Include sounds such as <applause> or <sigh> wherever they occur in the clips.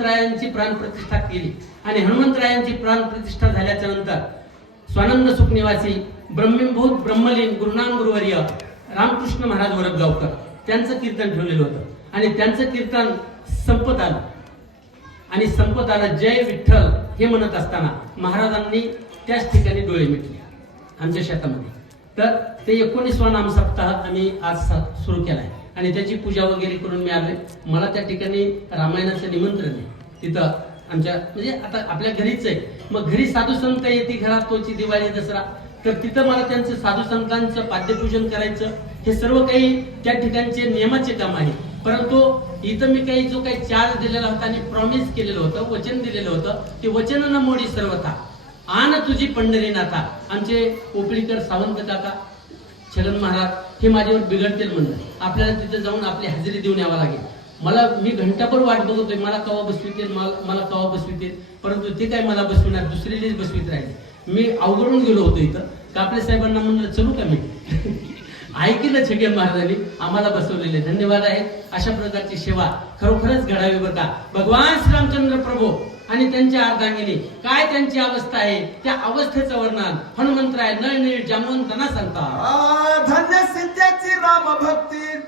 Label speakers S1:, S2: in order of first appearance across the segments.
S1: हनुमंतरायांची प्राणप्रतिष्ठा केली. आणि हनुमंतरायांची प्राणप्रतिष्ठा झाल्याच्यानंतर स्वानंद सुखनिवासी ब्रह्मीभूत ब्रह्मलीन गुरुनाम गुरुवर्य रामकृष्ण महाराज वरदगावकर त्यांचं कीर्तन ठेवलेलं होतं. आणि त्यांचं कीर्तन संपत आलं. आणि संपत आलं जय विठ्ठल हे म्हणत असताना महाराजांनी त्याच ठिकाणी डोळे मिटले आमच्या शेतामध्ये. तर ते एकोणीसवा नाम सप्ताह आम्ही आज सुरू केला आहे आणि त्याची पूजा वगैरे करून मी आले मला त्या ठिकाणी रामायणाचं निमंत्रण आहे. तिथं आमच्या म्हणजे आता आपल्या घरीच आहे. मग घरी साधू संत येते घरात तोची दिवाळी दसरा. तर तिथं मला त्यांचं साधू संतांचं पाद्यपूजन करायचं. हे सर्व काही त्या ठिकाणचे नियमाचे काम आहे. परंतु इथं मी काही जो काही चार्ज दिलेला होता आणि प्रॉमिस केलेलं होतं वचन दिलेलं होतं ते वचन न मोडी सर्वथा. आन तुझी पंढरीनाथा. आमचे कोपळीकर सावंत काका छगन महाराज हे माझ्यावर बिघडतील म्हणलं. आपल्याला तिथे जाऊन आपली हजेरी देऊन यावं लागेल. मला मी घंटाभर वाट बघतोय मला कवा बसवितील मला मला कवा बसवितील परंतु ते काय मला बसविणार दुसरीलेच बसवित राहिले. मी अवघडून गेलो होतो इथं. कापले साहेबांना म्हणलं चलू का मी? <laughs> ऐकलं छगन महाराजांनी आम्हाला बसवलेले. धन्यवाद आहे. अशा प्रकारची सेवा खरोखरच घडावी बरं का? भगवान श्रीरामचंद्र प्रभू. आणि त्यांच्या अर्धांगिनी. काय त्यांची अवस्था आहे? त्या अवस्थेचं वर्णन हनुमंतराय नळनीळ जामवंतना सांगतात.
S2: आ, धन्य सिद्धाची राम भक्ती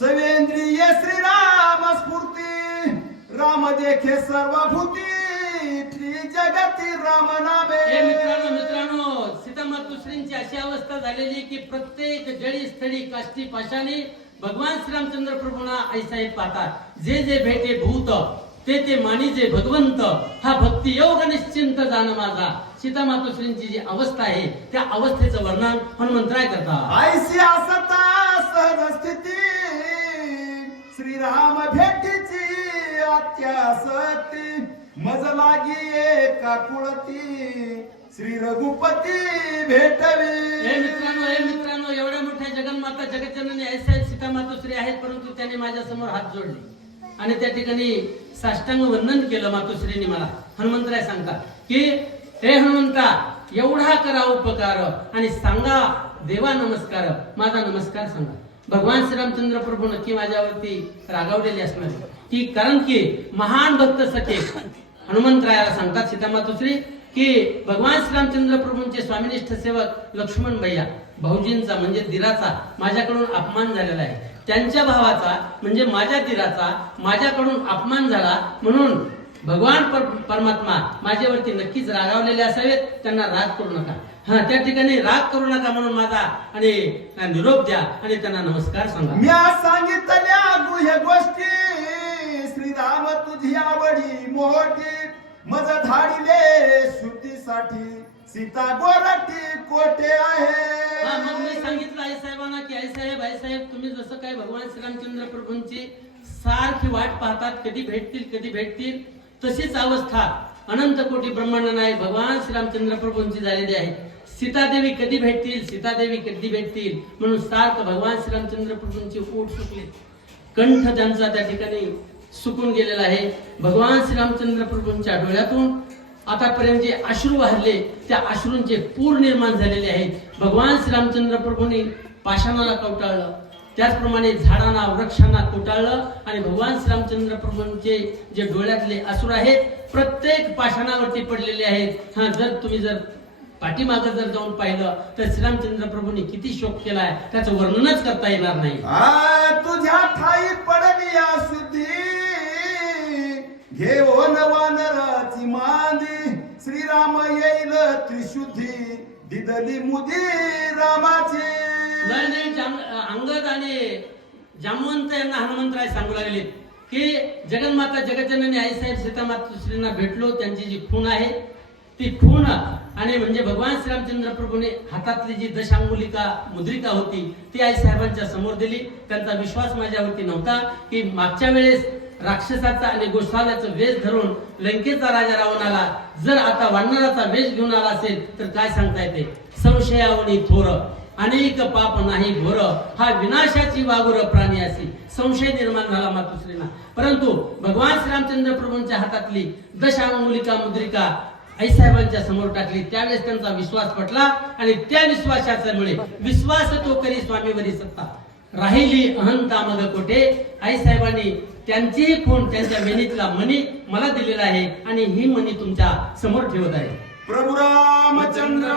S2: सवेंद्रिय श्रीराम स्फूर्ती. राम देखे सर्वभूती. श्री जगती राम नामे.
S1: हे मित्रांनो मित्रांनो सीतामातुश्रींची अशी अवस्था झालेली की प्रत्येक जळी स्थळी काष्टी पाशाने भगवान श्रीरामचंद्र प्रभूंना आईसाहेब पाहतात. जे जे भेटे भूत ते ते मानिजे भगवंत हा भक्ती योग निश्चिंत जाण माझा. सीतामातुश्रींची जी अवस्था आहे त्या अवस्थेचं वर्णन
S2: आयसी असता सहज स्थिती श्रीराम भेटीची अत्यासती मज लागी एका कुळती श्री रघुपती भेटवी.
S1: हे मित्रांनो हे मित्रांनो एवढ्या मोठ्या जगन्माता जगज्जननी ऐसाहेब सीतामातोश्री आहेत परंतु त्याने माझ्यासमोर हात जोडले. आणि त्या ठिकाणी साष्टांग वंदन केलं मातोश्रीने मला. हनुमंतराय सांगतात की हे हनुमंता एवढा करा उपकार आणि सांगा देवा नमस्कार माझा नमस्कार सांगा. भगवान श्रीरामचंद्र प्रभू नक्की माझ्यावरती रागावलेले असणार की कारण की महान भक्त सखे हनुमंतरायाला सांगतात सीतामातोश्री की भगवान श्रीरामचंद्र प्रभूंचे स्वामिनिष्ठ सेवक लक्ष्मण भैया भाऊजींचा म्हणजे दिराचा माझ्याकडून अपमान झालेला आहे. त्यांच्या भावाचा म्हणजे माझ्या तीराचा माझ्याकडून अपमान झाला म्हणून भगवान पर- परमात्मा माझ्यावरती नक्कीच रागावलेले असावेत त्यांना राग करू नका. हा त्या ठिकाणी राग करू नका म्हणून माझा आणि निरोप द्या आणि त्यांना नमस्कार सांगा.
S2: मी सांगितल्या गुह्य गोष्टी श्रीराम तुझी आवडी मोठी मज धाडिले शुद्धीसाठी सीता गोरटी कोठे
S1: हा, मग मी सांगितलं आई साहेबांना की आई साहेब आई साहेब तुम्ही जसं काय भगवान श्रीरामचंद्र प्रभूंची सारखी वाट पाहतात कधी भेटतील कधी भेटतील तशीच अवस्था. अनंत कोटी ब्रह्मांड नाही भगवान श्रीरामचंद्र प्रभूंची झालेली आहे. सीतादेवी कधी भेटतील? सीतादेवी कधी भेटतील? म्हणून सारखं भगवान श्रीरामचंद्र प्रभूंची ओठ सुकले कंठ त्यांचा त्या ठिकाणी सुकून गेलेला आहे. भगवान श्रीरामचंद्र प्रभूंच्या डोळ्यातून आतापर्यंत जे अश्रू वाहले त्या अश्रूंचे पूर निर्माण झालेले आहेत. भगवान श्रीरामचंद्र प्रभूंनी पाषाणाला कवटाळलं. त्याचप्रमाणे झाडांना वृक्षांना कोटाळलं आणि भगवान श्रीरामचंद्र प्रभूंचे जे डोळ्यातले अश्रू आहेत प्रत्येक पाषाणावरती पडलेले आहेत. हा जर तुम्ही जर पाठीमाग जर जाऊन पाहिलं तर श्रीरामचंद्र प्रभूंनी किती शोक केलाय त्याचं वर्णनच करता येणार नाही.
S2: तुझ्या ठाई पडली या शुद्धी त्रिशुद्धी दिदली मुदी रामाची.
S1: नाही नाही जाम- अंगद आणि जामवंत यांना हनुमंतराय सांगू लागले की जगन्माता जगजननी आईसाहेब सीतामातुश्रींना भेटलो त्यांची जी खूण आहे ती खूण आणि म्हणजे भगवान श्रीरामचंद्र प्रभूने हातातली जी दशांगुलिका मुद्रिका होती ती आई साहेबांच्या समोर दिली. त्यांचा विश्वास माझ्यावरती नव्हता की मागच्या वेळेस राक्षसाचा आणि गोशाल्याचा वेश धरून लंकेचा राजा रावणाला जर आता वानराचा वेश घेऊन आला असेल तर काय सांगता येते? संशयावनी थोर. अनेक पाप नाही घोर. हा विनाशाची वागुर प्राणी असे. संशय निर्माण झाला मातुश्रीना. परंतु भगवान श्रीरामचंद्र प्रभूंच्या हातातली दशांगुलिका मुद्रिका आईसाहेबांच्या समोर टाकली. त्यावेळेस त्यांचा विश्वास पटला आणि त्या विश्वासाच्यामुळे विश्वास तो करी स्वामीवरी सत्ता. राहिली अहंता मग कोठे? आई साहेबांनी त्यांचीही खूण त्यांच्या मेनीतला मनी मला दिलेला आहे आणि ही मनी तुमच्यासमोर ठेवत आहे.
S2: प्रभू रामचंद्र